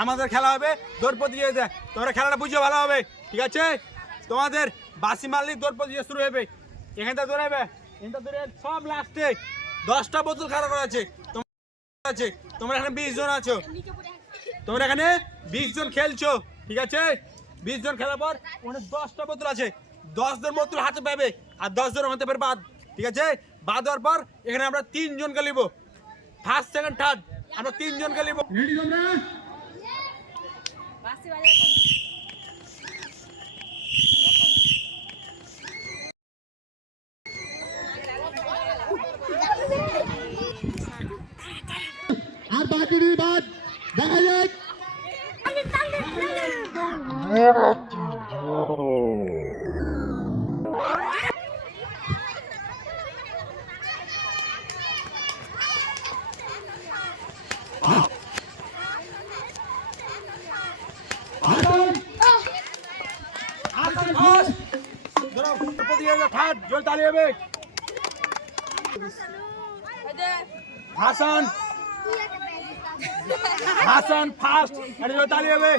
আমাদের খেলা হবে দৌড় প্রতিযোগিতা। তোমরা খেলাটা বুঝো ভালো হবে, ঠিক আছে? তোমাদের বাসি মারলেই দৌড় প্রতিযোগিতা শুরু হবে। এখানটা দৌড়াবে, এখানটা দৌড়ে সব লাস্টে 10টা বোতল খারাপ করা আছে। তোমরা এখানে 20 জন আছো, তোমরা এখানে 20 জন খেলছো, ঠিক আছে? 20 জন খেলার পর ওখানে 10টা বোতল আছে, 10 জন বোতল হাতে পাবে আর 10 জন হতে পারে বাদ, ঠিক আছে? বাদ হওয়ার পর এখানে আমরা 3 জনকে নিব, ফার্স্ট সেকেন্ড থার্ড আমরা 3 জনকে নিব। রেডি তোমরা? আর বাকি বাদ দেখা যাক। হাসান, হাসান ফার্স্ট, তালি হবে।